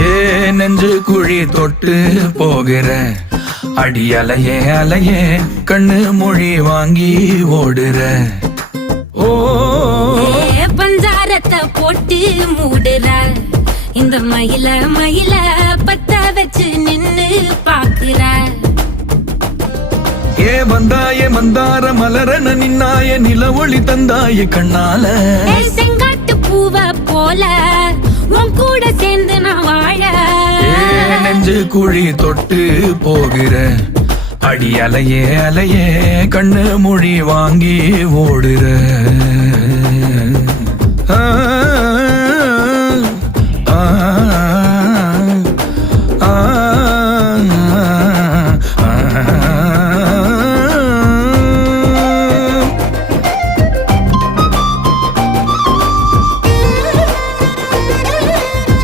ஏ நெஞ்சு குழி தொட்டு போகிற அடி அலையே அலையே கண்ணு மொழி வாங்கி ஓடுற. ஓ பஞ்சாரத்தை போட்டு மூடுற இந்த மயில மயில பத்த வச்சு நின்னு பாக்குற. ஏ வந்தாய மந்தார மலரன நின்னாய நில ஒளி தந்தாய கண்ணால. செங்காட்டு பூவ போல உன் கூட சேர்ந்து நான் வாழ. நெஞ்சு குழி தொட்டு போகிற அடி அலையே அலையே கண்ணு மொழி வாங்கி ஓடுற.